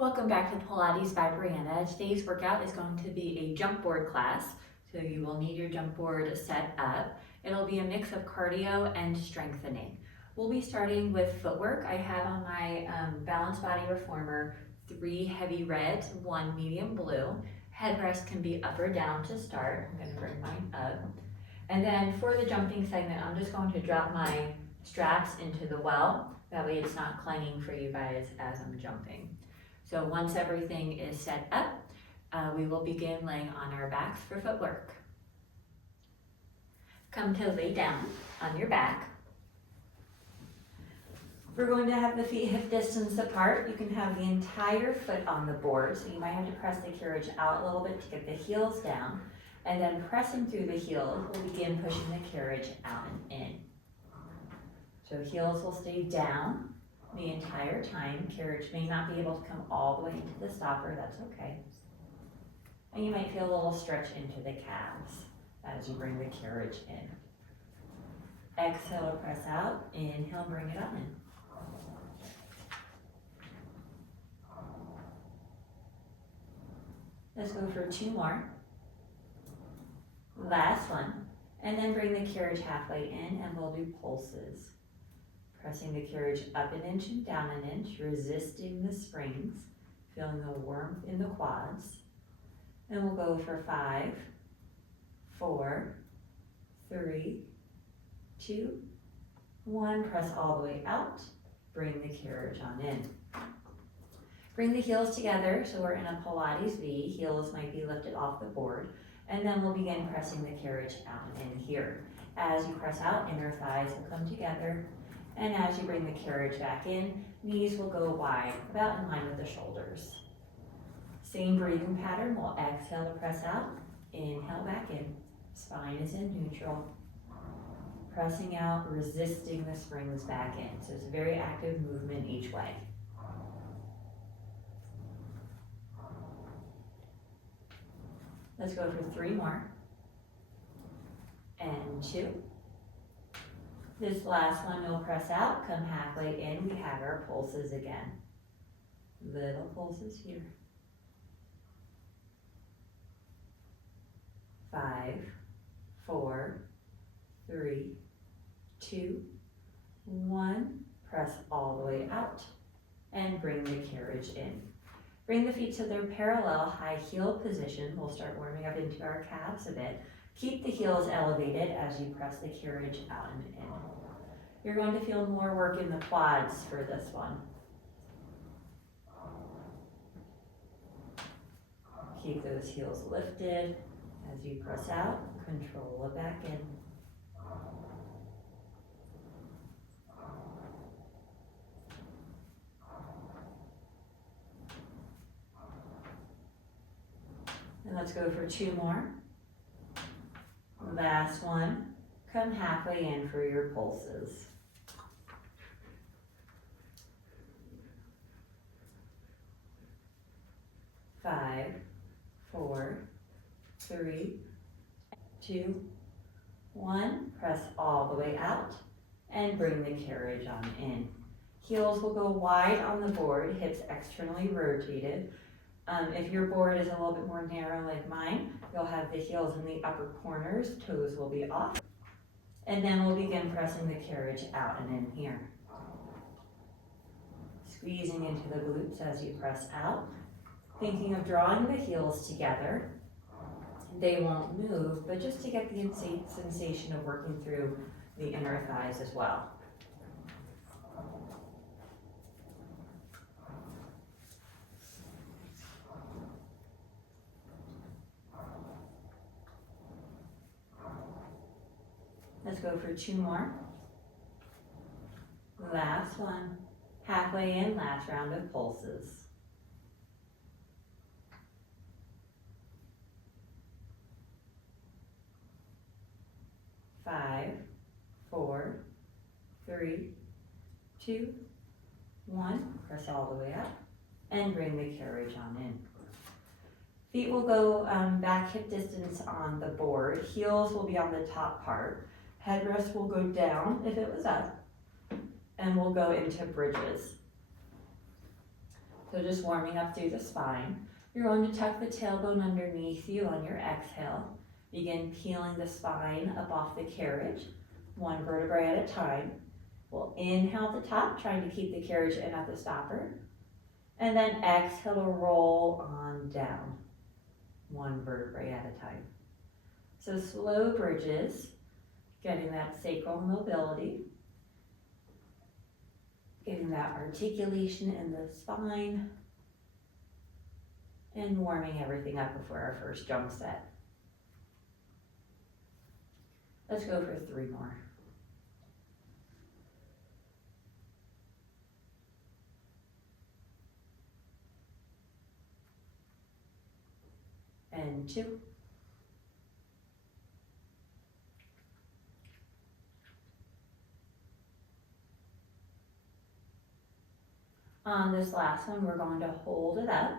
Welcome back to Pilates by Brianna. Today's workout is going to be a jump board class. So you will need your jump board set up. It'll be a mix of cardio and strengthening. We'll be starting with footwork. I have on my Balanced Body Reformer 3 heavy reds, 1 medium blue. Headrest can be up or down to start. I'm going to bring mine up. And then for the jumping segment, I'm just going to drop my straps into the well. That way it's not clanging for you guys as I'm jumping. So once everything is set up, we will begin laying on our backs for footwork. Come to lay down on your back. We're going to have the feet hip distance apart. You can have the entire foot on the board, so you might have to press the carriage out a little bit to get the heels down, and then pressing through the heels, we'll begin pushing the carriage out and in. So heels will stay down the entire time. Carriage may not be able to come all the way into the stopper, that's okay. And you might feel a little stretch into the calves as you bring the carriage in. Exhale to press out, inhale, bring it on in. Let's go for 2 more. Last one, and then bring the carriage halfway in and we'll do pulses. Pressing the carriage up an inch and down an inch, resisting the springs, feeling the warmth in the quads. And we'll go for 5, 4, 3, 2, 1. Press all the way out, bring the carriage on in. Bring the heels together, so we're in a Pilates V. Heels might be lifted off the board. And then we'll begin pressing the carriage out and in here. As you press out, inner thighs will come together. And as you bring the carriage back in, knees will go wide, about in line with the shoulders. Same breathing pattern, we'll exhale to press out, inhale back in. Spine is in neutral. Pressing out, resisting the springs back in. So it's a very active movement each way. Let's go for 3 more. And 2. This last one, we'll press out, come halfway in, we have our pulses again. Little pulses here. 5, 4, 3, 2, 1. Press all the way out and bring the carriage in. Bring the feet to their parallel high heel position. We'll start warming up into our calves a bit. Keep the heels elevated as you press the carriage out and in. You're going to feel more work in the quads for this one. Keep those heels lifted as you press out, control it back in. And let's go for 2 more. Last one. Come halfway in for your pulses. 5, 4, 3, 2, 1. Press all the way out and bring the carriage on in. Heels will go wide on the board, hips externally rotated. If your board is a little bit more narrow like mine, you'll have the heels in the upper corners, toes will be off. And then we'll begin pressing the carriage out and in here. Squeezing into the glutes as you press out. Thinking of drawing the heels together. They won't move, but just to get the sensation of working through the inner thighs as well. Let's go for 2 more. Last one. Halfway in, last round of pulses. 5, 4, 3, 2, 1. Press all the way up and bring the carriage on in. Feet will go back hip distance on the board. Heels will be on the top part. Headrest will go down if it was up. And we'll go into bridges. So just warming up through the spine. You're going to tuck the tailbone underneath you on your exhale. Begin peeling the spine up off the carriage, one vertebrae at a time. We'll inhale at the top, trying to keep the carriage in at the stopper. And then exhale to roll on down, one vertebrae at a time. So slow bridges, getting that sacral mobility, getting that articulation in the spine, and warming everything up before our first jump set. Let's go for 3 more. And 2. On this last one, we're going to hold it up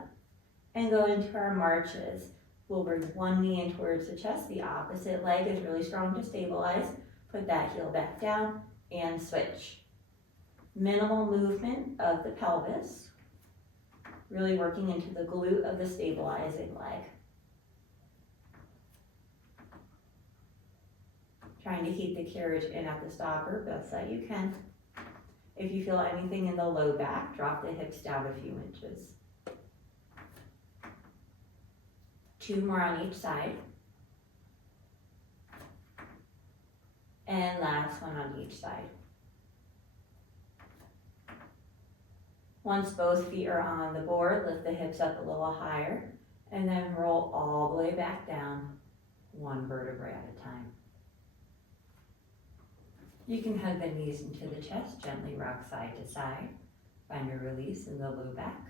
and go into our marches. We'll bring one knee in towards the chest. The opposite leg is really strong to stabilize. Put that heel back down and switch. Minimal movement of the pelvis. Really working into the glute of the stabilizing leg. Trying to keep the carriage in at the stopper best that you can. If you feel anything in the low back, drop the hips down a few inches. 2 more on each side. And last one on each side. Once both feet are on the board, lift the hips up a little higher, and then roll all the way back down, one vertebrae at a time. You can hug the knees into the chest, gently rock side to side. Find a release in the low back.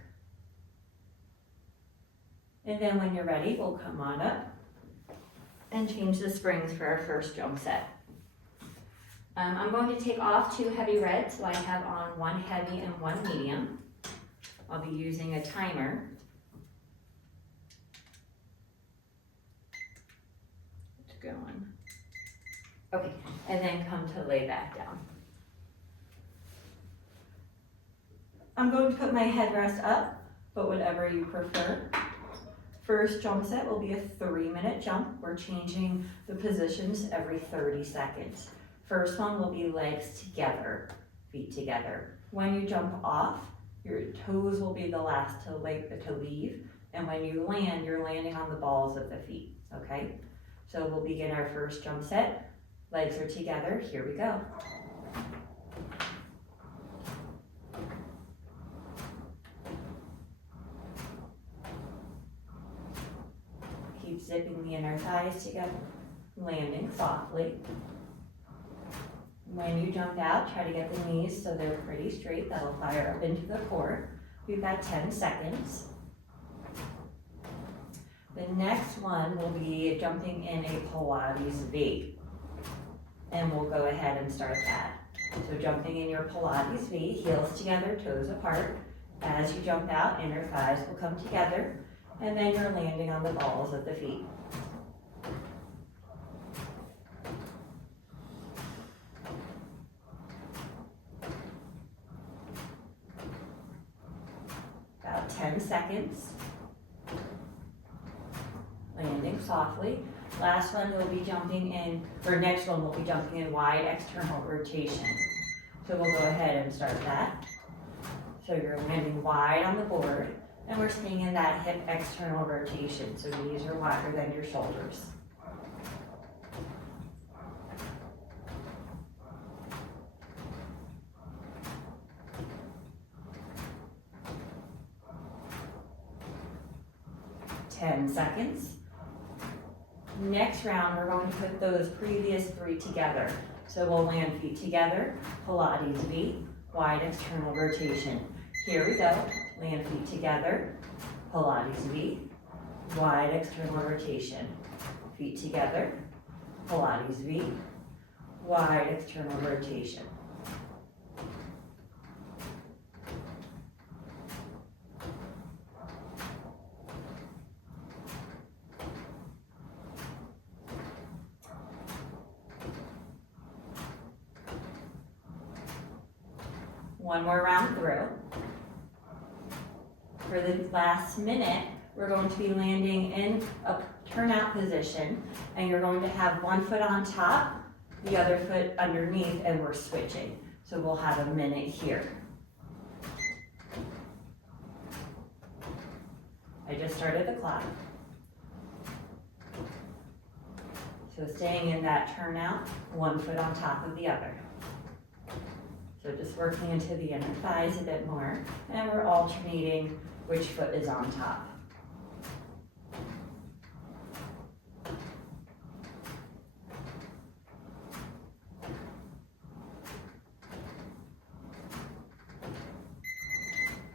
And then when you're ready, we'll come on up and change the springs for our first jump set. I'm going to take off 2 heavy reds, so I have on 1 heavy and 1 medium. I'll be using a timer. It's going. Okay, and then come to lay back down. I'm going to put my headrest up, but whatever you prefer. First jump set will be a 3-minute jump. We're changing the positions every 30 seconds. First one will be legs together, feet together. When you jump off, your toes will be the last to leave. And when you land, you're landing on the balls of the feet, okay? So we'll begin our first jump set. Legs are together, here we go. Keep zipping the inner thighs together, landing softly. When you jump out, try to get the knees so they're pretty straight. That'll fire up into the core. We've got 10 seconds. The next one will be jumping in a Pilates V. And we'll go ahead and start that. So jumping in your Pilates V, heels together, toes apart. As you jump out, inner thighs will come together. And then you're landing on the balls of the feet. About 10 seconds. Landing softly. Last one will be jumping in, or next one will be jumping in wide external rotation. So we'll go ahead and start that. So you're landing wide on the board, and we're staying in that hip external rotation. So knees are wider than your shoulders. Ten seconds. Next round, we're going to put those previous 3 together. So we'll land feet together, Pilates V, wide external rotation. Here we go, land feet together, Pilates V, wide external rotation. Feet together, Pilates V, wide external rotation. One more round through. for the last minute, we're going to be landing in a turnout position, and you're going to have one foot on top, the other foot underneath, and we're switching. So we'll have a minute here. I just started the clock. So staying in that turnout, one foot on top of the other. So just working into the inner thighs a bit more, and we're alternating which foot is on top.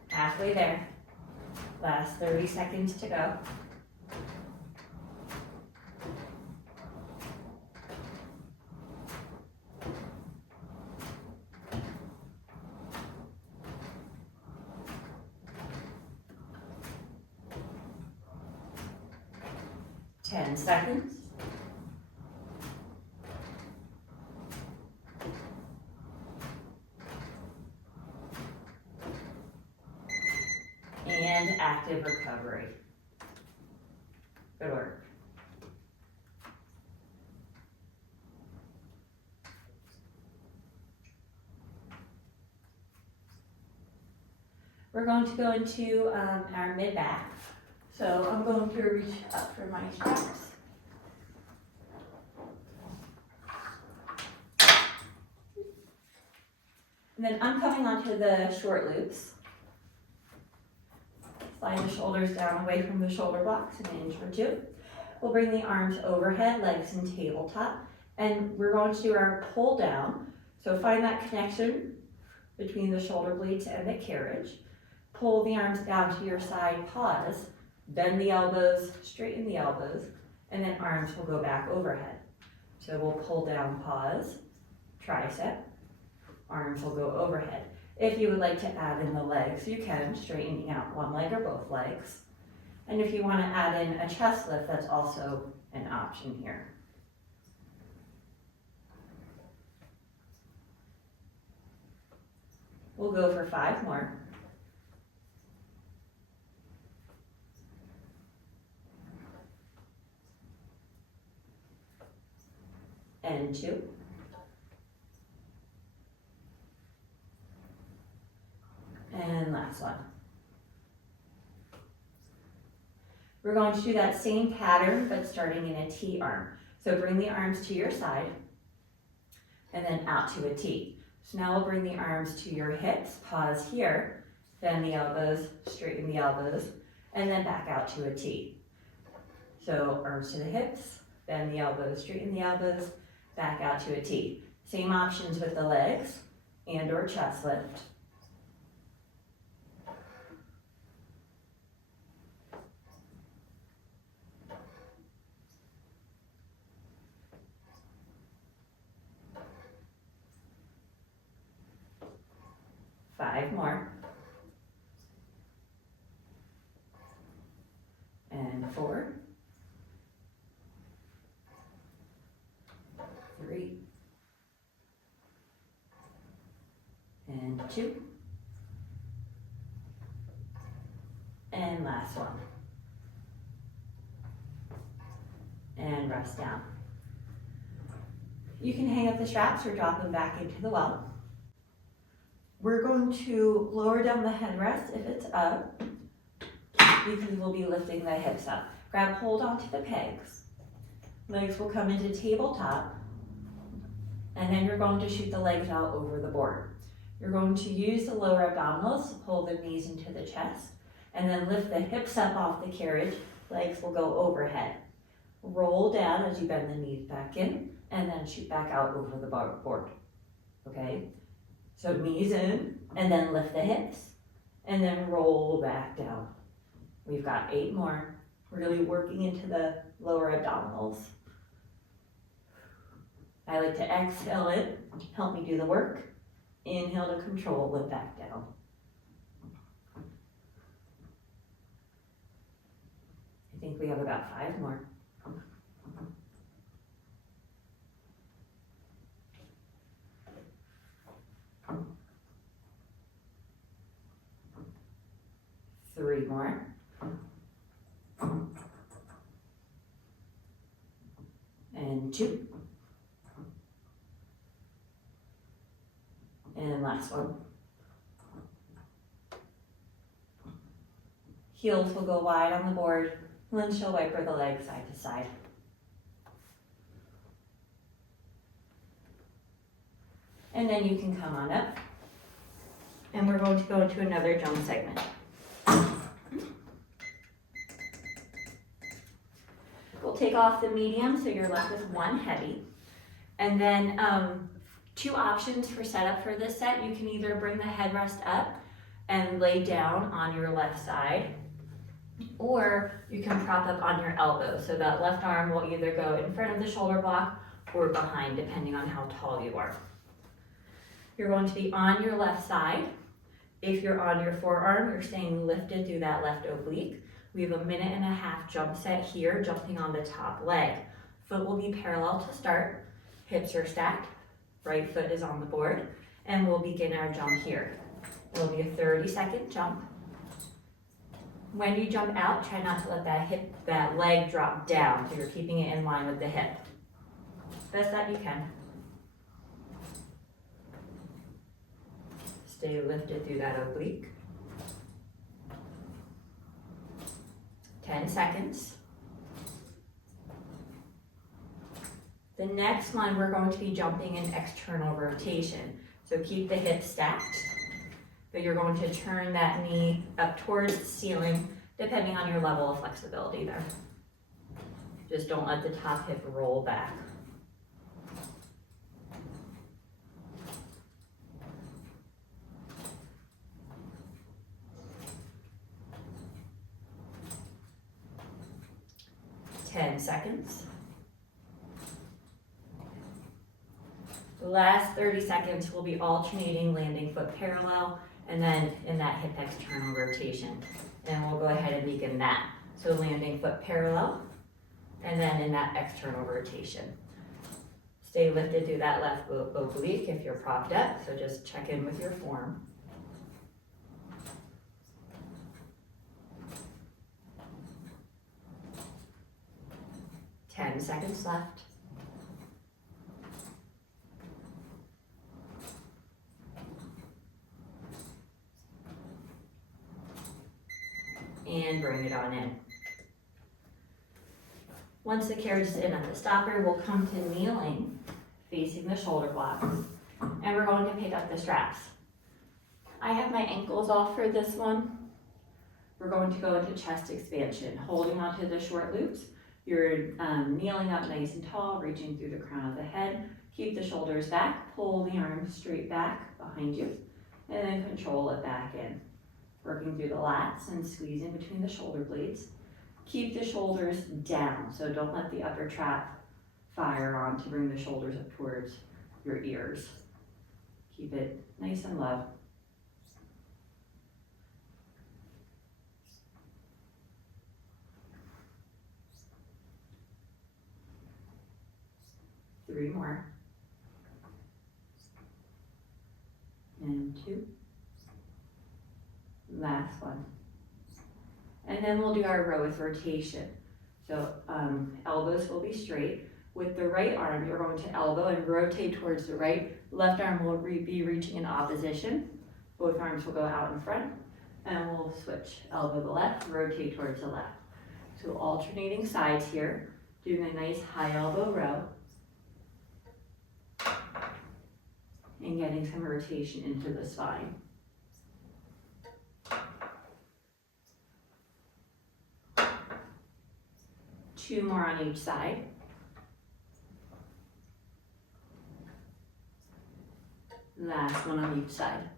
Halfway there. Last 30 seconds to go. Ten seconds. And active recovery. Good work. We're going to go into our mid-back. So I'm going to reach up for my straps. And then I'm coming onto the short loops. Slide the shoulders down away from the shoulder blocks an inch or two. We'll bring the arms overhead, legs in tabletop, and we're going to do our pull down. So find that connection between the shoulder blades and the carriage. Pull the arms down to your side, pause, bend the elbows, straighten the elbows, and then arms will go back overhead. So we'll pull down, pause, tricep, arms will go overhead. If you would like to add in the legs, you can, straightening out one leg or both legs. And if you want to add in a chest lift, that's also an option here. We'll go for 5 more. And 2. And last one. We're going to do that same pattern, but starting in a T arm. So bring the arms to your side, and then out to a T. So now we'll bring the arms to your hips, pause here, bend the elbows, straighten the elbows, and then back out to a T. So arms to the hips, bend the elbows, straighten the elbows, back out to a T. Same options with the legs and or chest lift. Five more. And 4. 3. And 2. And last one. And rest down. You can hang up the straps or drop them back into the well. We're going to lower down the headrest if it's up, because we'll be lifting the hips up. Grab hold onto the pegs. Legs will come into tabletop, and then you're going to shoot the legs out over the board. You're going to use the lower abdominals to pull the knees into the chest, and then lift the hips up off the carriage. Legs will go overhead. Roll down as you bend the knees back in, and then shoot back out over the board. Okay? So knees in, and then lift the hips, and then roll back down. We've got 8 more. Really working into the lower abdominals. I like to exhale it, help me do the work. Inhale to control it back down. I think we have about 5 more. 3 more. And 2. And last one. Heels will go wide on the board. Windshield wiper the legs side to side. And then you can come on up. And we're going to go into another jump segment. We'll take off the medium so you're left with 1 heavy. And then 2 options for setup for this set. You can either bring the headrest up and lay down on your left side, or you can prop up on your elbow. So that left arm will either go in front of the shoulder block or behind, depending on how tall you are. You're going to be on your left side. If you're on your forearm, you're staying lifted through that left oblique. We have a 1.5 minute jump set here, jumping on the top leg. Foot will be parallel to start, hips are stacked, right foot is on the board, and we'll begin our jump here. It'll be a 30-second jump. When you jump out, try not to let that leg drop down, so you're keeping it in line with the hip. Best that you can. Stay lifted through that oblique. 10 seconds. The next one, we're going to be jumping in external rotation. So keep the hips stacked, but you're going to turn that knee up towards the ceiling, depending on your level of flexibility there. Just don't let the top hip roll back. Ten seconds. The last 30 seconds will be alternating landing foot parallel and then in that hip external rotation. And we'll go ahead and begin that. So landing foot parallel and then in that external rotation. Stay lifted through that left oblique if you're propped up, so just check in with your form. Ten seconds left. And bring it on in. Once the carriage is in at the stopper, we'll come to kneeling, facing the shoulder blocks, and we're going to pick up the straps. I have my ankles off for this one. We're going to go into chest expansion, holding onto the short loops. You're kneeling up nice and tall, reaching through the crown of the head. Keep the shoulders back, pull the arms straight back behind you, and then control it back in. Working through the lats and squeezing between the shoulder blades. Keep the shoulders down, so don't let the upper trap fire on to bring the shoulders up towards your ears. Keep it nice and low. Three more. And 2. Last one. And then we'll do our row with rotation. So elbows will be straight. With the right arm, you're going to elbow and rotate towards the right. Left arm will be reaching in opposition. Both arms will go out in front. And we'll switch. Elbow the left, rotate towards the left. So alternating sides here. Doing a nice high elbow row. And getting some rotation into the spine. Two more on each side. Last one on each side.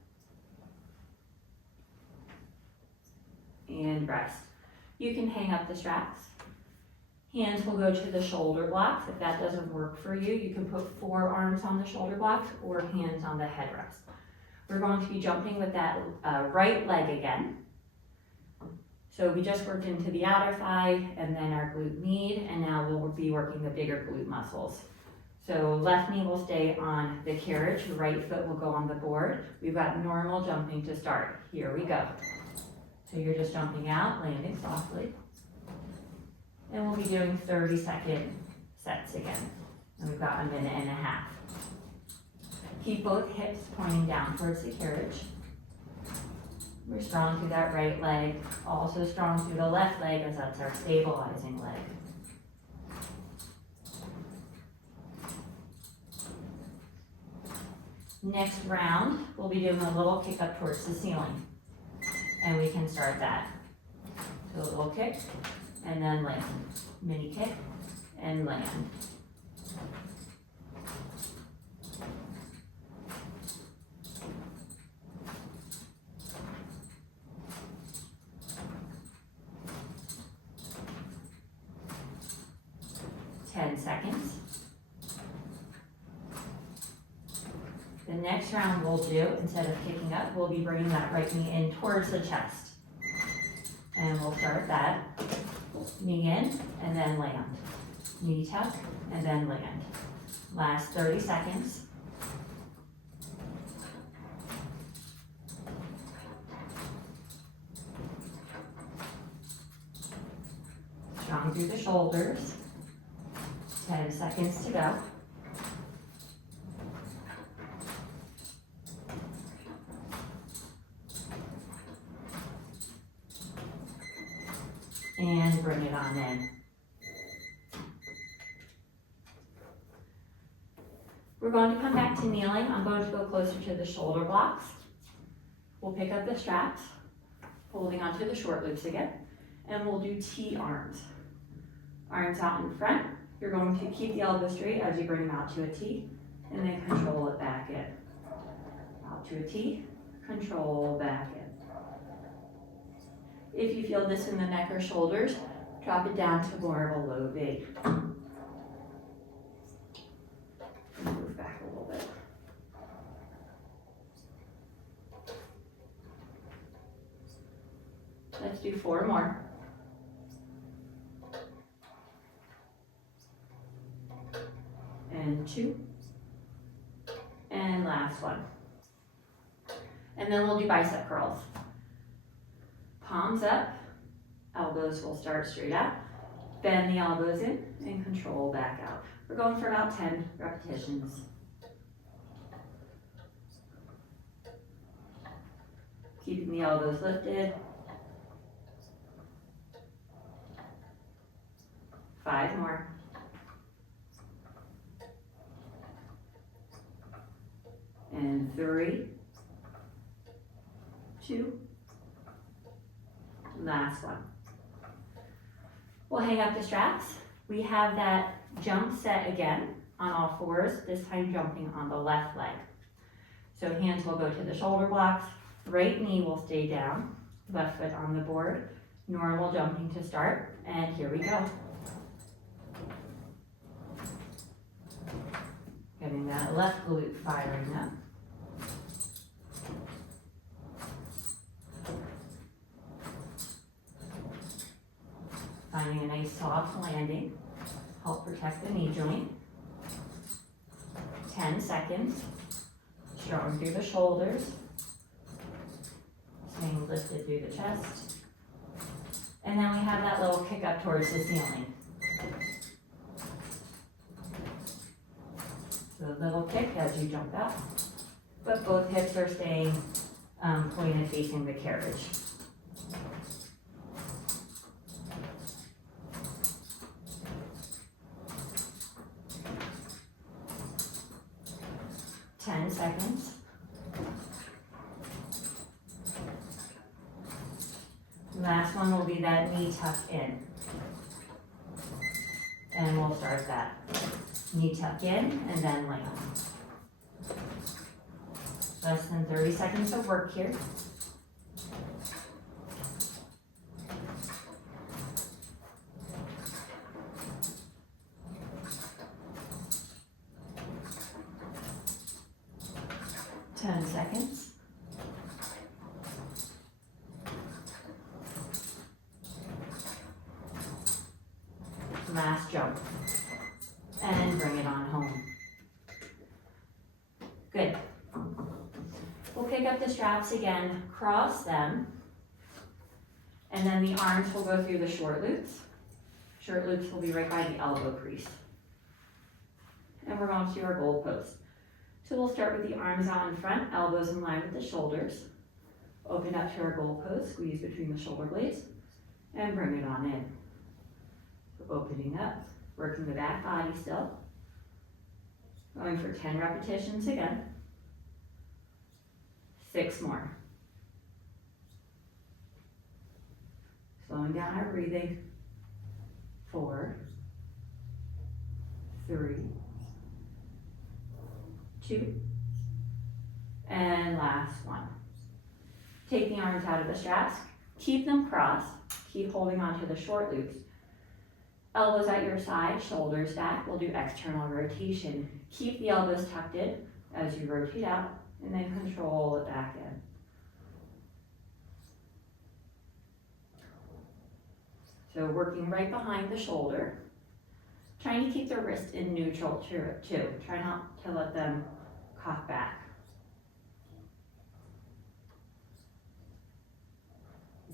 And rest. You can hang up the straps. Hands will go to the shoulder blocks. If that doesn't work for you, you can put 4 arms on the shoulder blocks or hands on the headrest. We're going to be jumping with that right leg again. So we just worked into the outer thigh and then our glute med, and now we'll be working the bigger glute muscles. So left knee will stay on the carriage, right foot will go on the board. We've got normal jumping to start. Here we go. So you're just jumping out, landing softly. And we'll be doing 30-second sets again. And we've got a minute and a half. Keep both hips pointing down towards the carriage. We're strong through that right leg, also strong through the left leg as that's our stabilizing leg. Next round, we'll be doing a little kick up towards the ceiling. And we can start that. So a little kick, and then land. Mini kick, and land. Seconds. The next round we'll do, instead of kicking up, we'll be bringing that right knee in towards the chest. And we'll start that. Knee in, and then land. Knee tuck, and then land. Last 30 seconds. Strong through the shoulders. 10 seconds to go. And bring it on in. We're going to come back to kneeling. I'm going to go closer to the shoulder blocks. We'll pick up the straps, holding onto the short loops again, and we'll do T-arms. Arms out in front. You're going to keep the elbow straight as you bring them out to a T, and then control it back in. Out to a T, control back in. If you feel this in the neck or shoulders, drop it down to more of a low V. Move back a little bit. Let's do 4 more. And 2. And last one. And then we'll do bicep curls. Palms up, elbows will start straight out. Bend the elbows in and control back out. We're going for about 10 repetitions. Keeping the elbows lifted. 5 more. And 3, 2, last one. We'll hang up the straps. We have that jump set again on all fours, this time jumping on the left leg. So hands will go to the shoulder blocks, right knee will stay down, left foot on the board, normal jumping to start, and here we go. Getting that left glute firing up. Finding a nice soft landing, help protect the knee joint. 10 seconds, strong through the shoulders, staying lifted through the chest. And then we have that little kick up towards the ceiling. So a little kick as you jump out, but both hips are staying pointed facing the carriage. Seconds. Last one will be that knee tuck in. And we'll start that. Knee tuck in and then land. Less than 30 seconds of work here. Seconds. Last jump. And bring it on home. Good. We'll pick up the straps again, cross them, And then the arms will go through the short loops. Short loops will be right by the elbow crease. And we're going to do our goal pose. So we'll start with the arms out in front, elbows in line with the shoulders. Open up to our goal pose, squeeze between the shoulder blades, and bring it on in. So opening up, working the back body still. Going for 10 repetitions again. 6 more. Slowing down our breathing. 4, 3, 2, and last one. Take the arms out of the straps, keep them crossed, keep holding onto the short loops. Elbows at your side, shoulders back, we'll do external rotation. Keep the elbows tucked in as you rotate out, and then control it back in. So working right behind the shoulder, trying to keep the wrist in neutral too. Try not to let them cock back.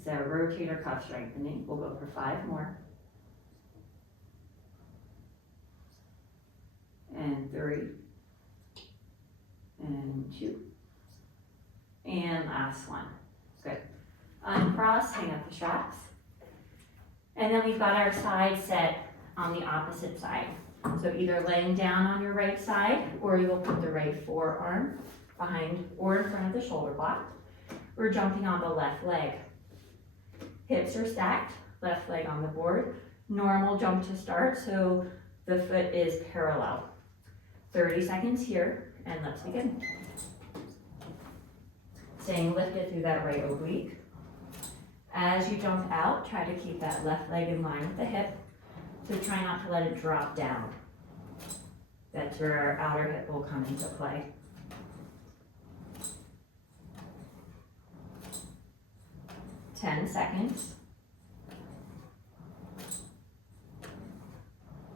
So rotator cuff strengthening, we'll go for 5 more. And 3, and 2, and last one. Good. Uncross, hang up the straps. And then we've got our side set on the opposite side. So either laying down on your right side, or you will put the right forearm behind or in front of the shoulder block. We're jumping on the left leg. Hips are stacked, left leg on the board. Normal jump to start, so the foot is parallel. 30 seconds here, and let's begin. Staying lifted through that right oblique. As you jump out, try to keep that left leg in line with the hip. So try not to let it drop down. That's where our outer hip will come into play. Ten seconds.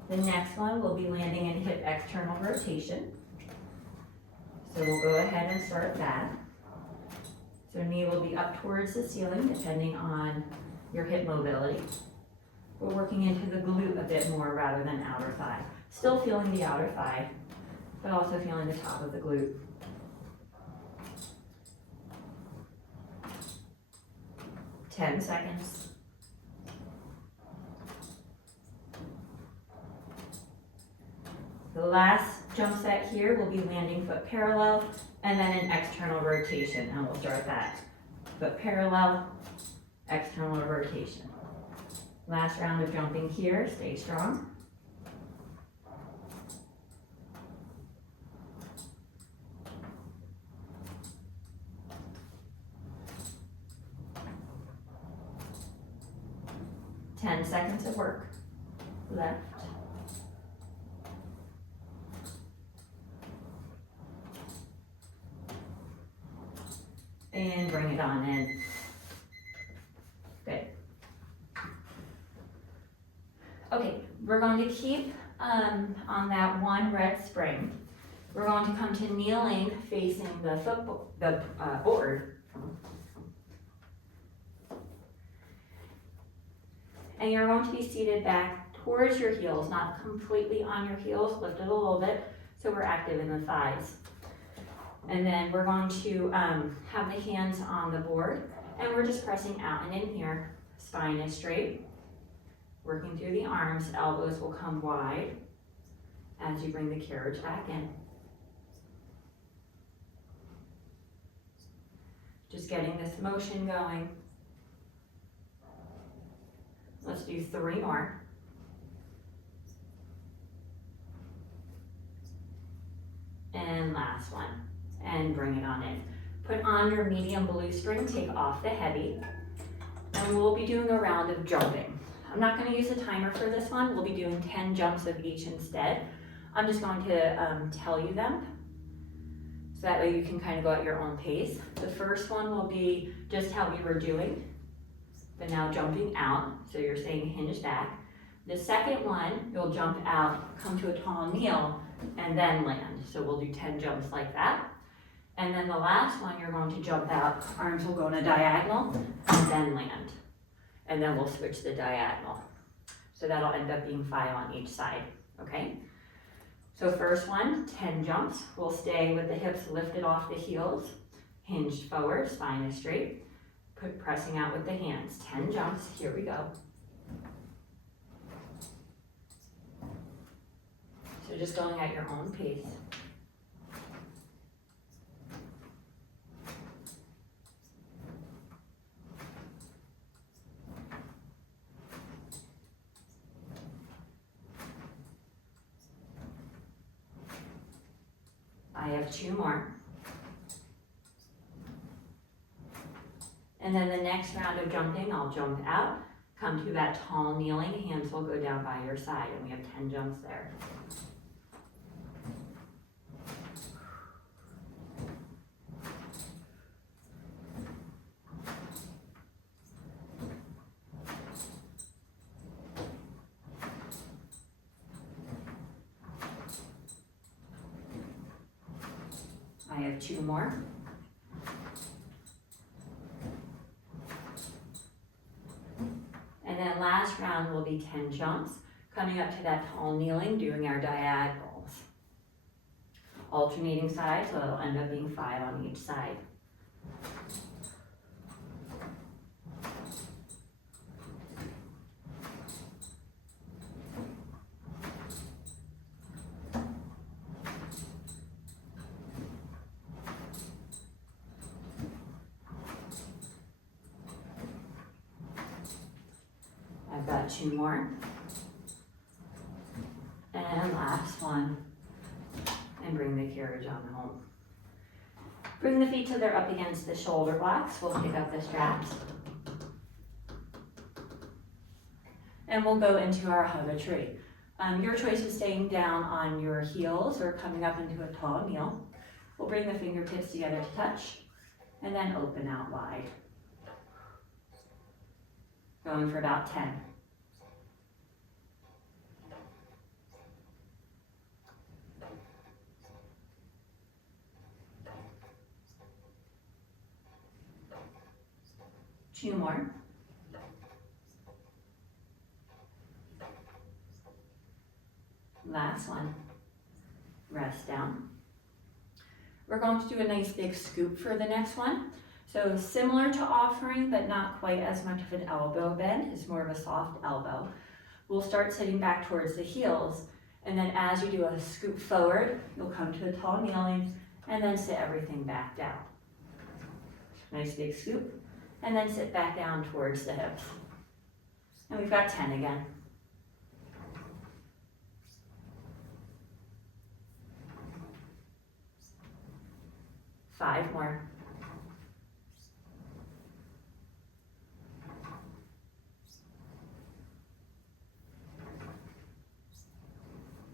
The next one will be landing in hip external rotation. So we'll go ahead and start that. So knee will be up towards the ceiling depending on your hip mobility. We're working into the glute a bit more rather than outer thigh. Still feeling the outer thigh, but also feeling the top of the glute. 10 seconds. The last jump set here will be landing foot parallel and then an external rotation, and we'll start that. Foot parallel, external rotation. Last round of jumping here, stay strong. Ten seconds of work left. And bring it on in. Good. Okay, we're going to keep on that one red spring. We're going to come to kneeling facing the board. And you're going to be seated back towards your heels, not completely on your heels, lift it a little bit so we're active in the thighs. And then we're going to have the hands on the board, and we're just pressing out and in here. Spine is straight. Working through the arms, elbows will come wide as you bring the carriage back in. Just getting this motion going. Let's do 3 more. And last one. And bring it on in. Put on your medium blue string, take off the heavy, and we'll be doing a round of jumping. I'm not going to use a timer for this one. We'll be doing 10 jumps of each instead. I'm just going to tell you them, so that way you can kind of go at your own pace. The first one will be just how we were doing, but now jumping out, so you're staying hinged back. The second one, you'll jump out, come to a tall kneel, and then land. So we'll do 10 jumps like that. And then the last one, you're going to jump out, arms will go in a diagonal, and then land. and then we'll switch the diagonal. So that'll end up being 5 on each side, okay? So first one, 10 jumps. We'll stay with the hips lifted off the heels, hinged forward, spine is straight. Pressing out with the hands, 10 jumps, here we go. So just going at your own pace. I have 2 more. And then the next round of jumping, I'll jump out, come to that tall kneeling, hands will go down by your side, and we have 10 jumps there. I have 2 more. And then last round will be 10 jumps, coming up to that tall kneeling, doing our diagonals. Alternating sides, so it'll end up being 5 on each side. I've got 2 more. And last one. And bring the carriage on home. Bring the feet till they're up against the shoulder blocks. We'll pick up the straps. And we'll go into our hug a tree. Your choice is staying down on your heels or coming up into a tall kneel. We'll bring the fingertips together to touch and then open out wide. Going for about 10. Two more. Last one. Rest down. We're going to do a nice big scoop for the next one. So similar to offering, but not quite as much of an elbow bend. It's more of a soft elbow. We'll start sitting back towards the heels, and then as you do a scoop forward, you'll come to a tall kneeling, and then sit everything back down. Nice big scoop. And then sit back down towards the hips. And we've got 10 again. Five more.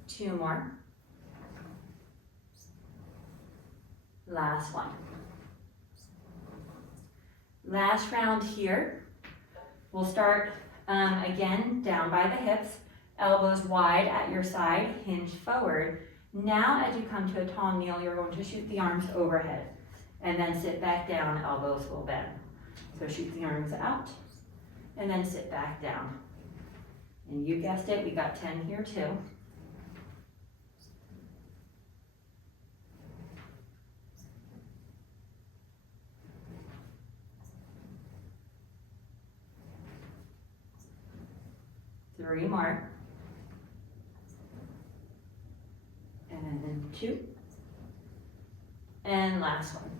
Two more. Last one. Last round here, we'll start again down by the hips, elbows wide at your side, hinge forward. Now as you come to a tall kneel, you're going to shoot the arms overhead and then sit back down, elbows will bend. So shoot the arms out and then sit back down. And you guessed it, we got 10 here too. Three more. And then two. And last one.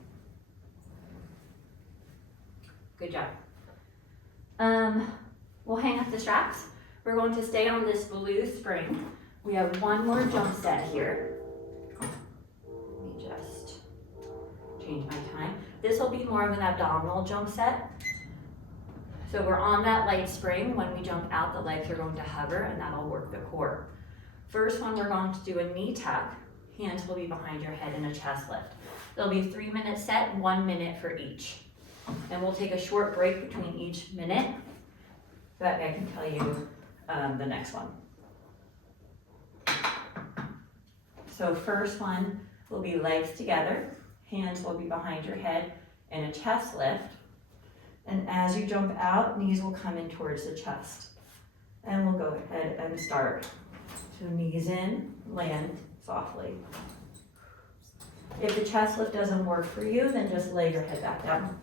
Good job. We'll hang up the straps. We're going to stay on this blue spring. We have one more jump set here. Let me just change my time. This will be more of an abdominal jump set. So we're on that light spring. When we jump out, the legs are going to hover and that'll work the core. First one, we're going to do a knee tuck. Hands will be behind your head in a chest lift. There'll be a 3-minute set, 1 minute for each. And we'll take a short break between each minute. So that I can tell you the next one. So first one will be legs together. Hands will be behind your head in a chest lift. And as you jump out, knees will come in towards the chest. And we'll go ahead and start. So knees in, land softly. If the chest lift doesn't work for you, then just lay your head back down.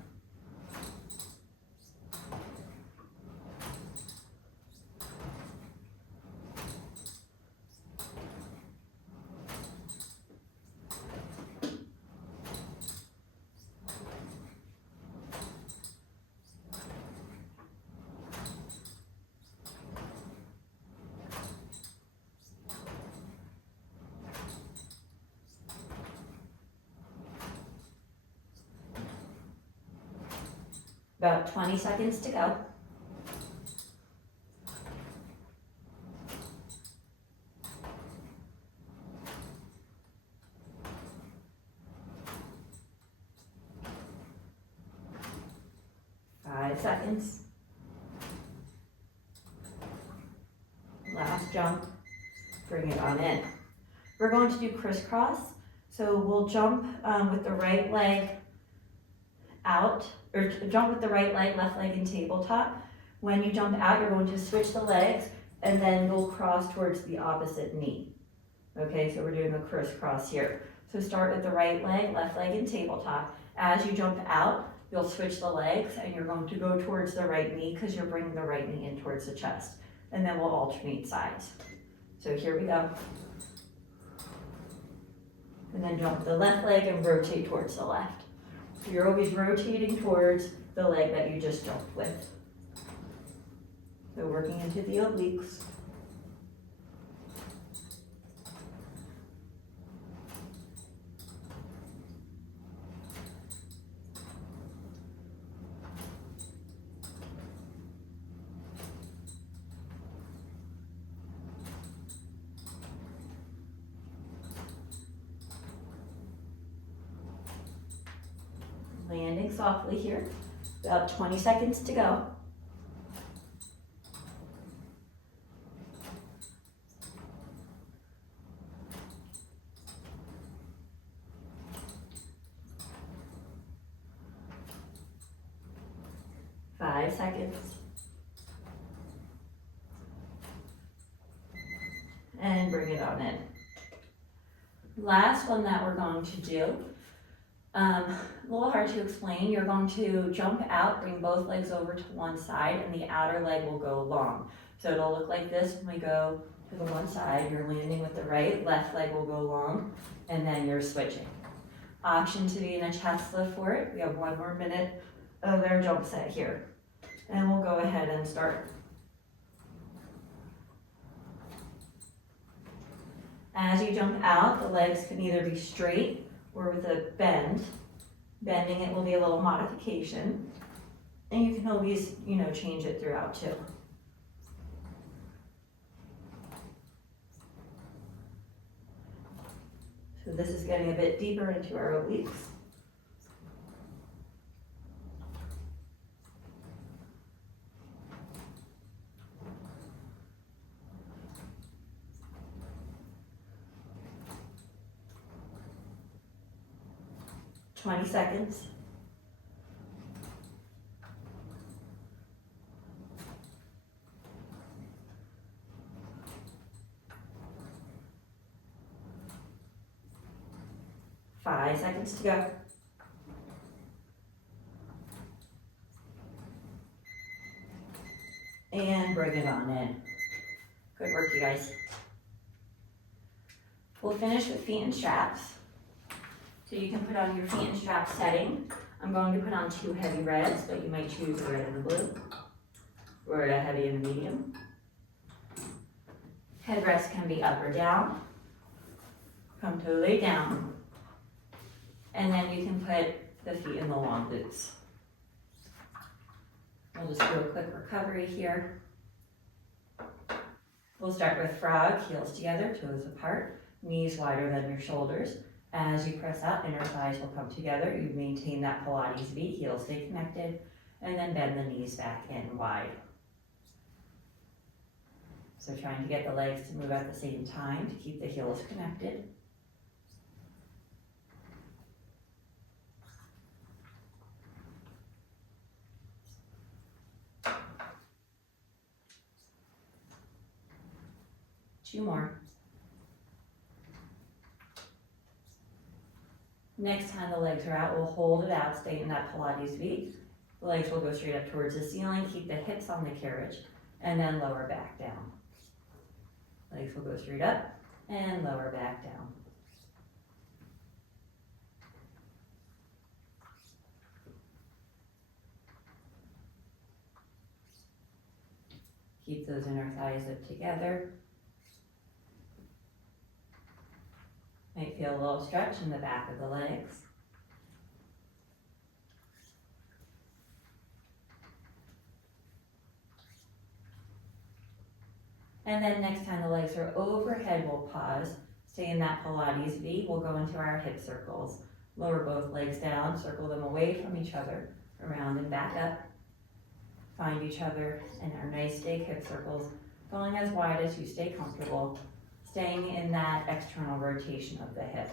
About 20 seconds to go. Seconds. Last jump, bring it on in. We're going to do crisscross. So we'll jump with the right leg out, or jump with the right leg, left leg in tabletop. When you jump out, you're going to switch the legs and then you'll cross towards the opposite knee. Okay, so we're doing a crisscross here. So start with the right leg, left leg in tabletop. As you jump out, you'll switch the legs and you're going to go towards the right knee because you're bringing the right knee in towards the chest. And then we'll alternate sides. So here we go. And then jump the left leg and rotate towards the left. So you're always rotating towards the leg that you just jumped with. So working into the obliques. Landing softly here, about 20 seconds to go. Five seconds. And bring it on in. Last one that we're going to do. A little hard to explain. You're going to jump out, bring both legs over to one side, and the outer leg will go long. So it'll look like this when we go to the one side. You're landing with the right, left leg will go long, and then you're switching. Option to be in a chest lift for it. We have 1 more minute of our jump set here. And we'll go ahead and start. As you jump out, the legs can either be straight or with a bend. Bending it will be a little modification. And you can always, change it throughout too. So this is getting a bit deeper into our obliques. Twenty seconds. Five seconds to go. And bring it on in. Good work, you guys. We'll finish with feet and straps. So you can put on your feet and strap setting. I'm going to put on 2 heavy reds, but you might choose a red and a blue, or a heavy and a medium. Headrest can be up or down. Come totally down. And then you can put the feet in the long boots. We'll just do a quick recovery here. We'll start with frog, heels together, toes apart, knees wider than your shoulders. As you press out, inner thighs will come together. You maintain that Pilates beat, heels stay connected, and then bend the knees back in wide. So trying to get the legs to move at the same time to keep the heels connected. 2 more. Next time the legs are out, we'll hold it out, stay in that Pilates V. The legs will go straight up towards the ceiling, keep the hips on the carriage, and then lower back down. Legs will go straight up and lower back down. Keep those inner thighs up together. Might feel a little stretch in the back of the legs. And then next time the legs are overhead, we'll pause. Stay in that Pilates V. We'll go into our hip circles. Lower both legs down, circle them away from each other, around and back up. Find each other in our nice big hip circles, going as wide as you stay comfortable, staying in that external rotation of the hip.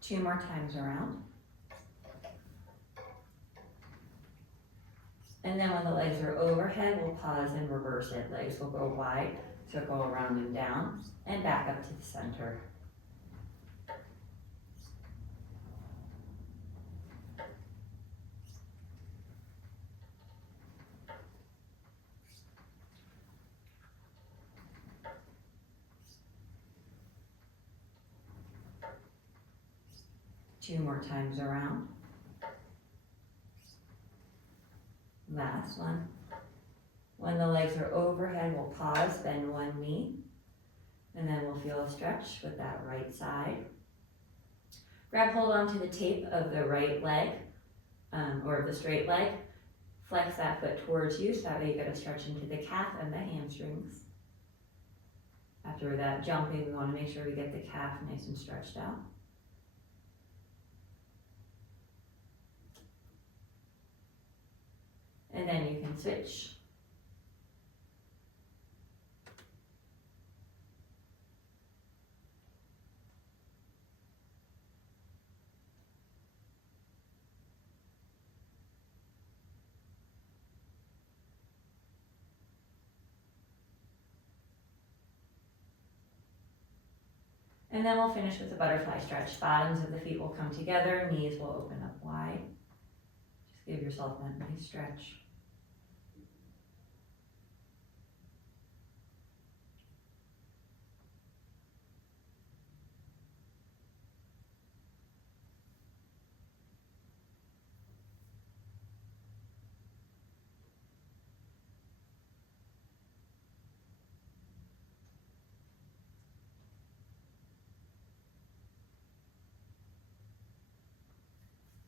Two more times around. And then when the legs are overhead, we'll pause and reverse it. Legs will go wide, circle around and down, and back up to the center. Two more times around. Last one. When the legs are overhead, we'll pause, bend one knee, and then we'll feel a stretch with that right side. Grab hold onto the tape of the right leg, or the straight leg. Flex that foot towards you, so that way you get a stretch into the calf and the hamstrings. After that jumping, we want to make sure we get the calf nice and stretched out. And then you can switch. And then we'll finish with a butterfly stretch. Bottoms of the feet will come together, knees will open up wide. Just give yourself that nice stretch.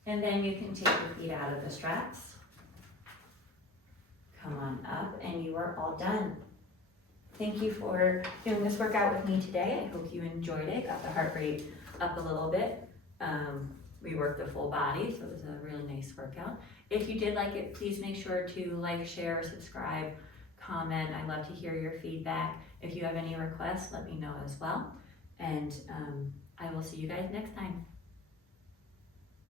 And then you can take your feet out of the straps. Come on up and you are all done. Thank you for doing this workout with me today. I hope you enjoyed it, got the heart rate up a little bit. We worked the full body, so it was a really nice workout. If you did like it, please make sure to like, share, subscribe, comment. I'd love to hear your feedback. If you have any requests, let me know as well. And I will see you guys next time.